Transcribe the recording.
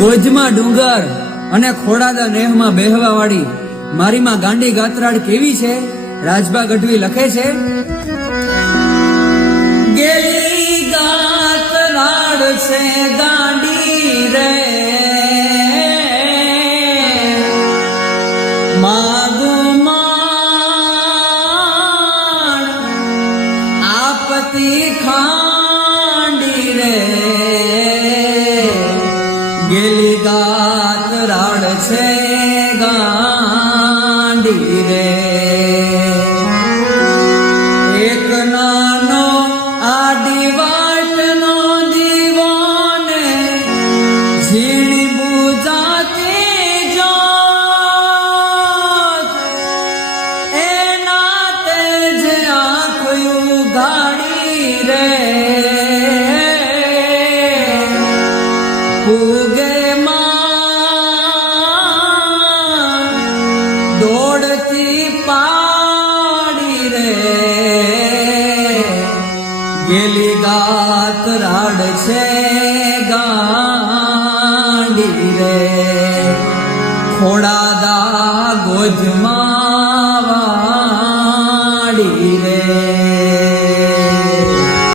ગોજમાં ડુંગર અને ખોડાદા નેહમાં બેહવા વાળી મારી માં ગાંડી ગાત્રાડ કેવી છે? રાજભા ગઢવી લખે છે, ગેલી ગાત્રાડ છે ગાંડી રે, માગુમાણ આપતી ખાંડી રે, ગેલી ગાત્રાડ છે ગાંડી રે. એક નાનો આદિવાટનો દીવાને ઝીણી બુજાતી જોત, એના તેજ આંખયું ગાડી રે, પૂગે દોડતી પાડી રે, ગેલી ગાત્રાડ છે ગાંડી રે. ખોડાદા ગોજમાં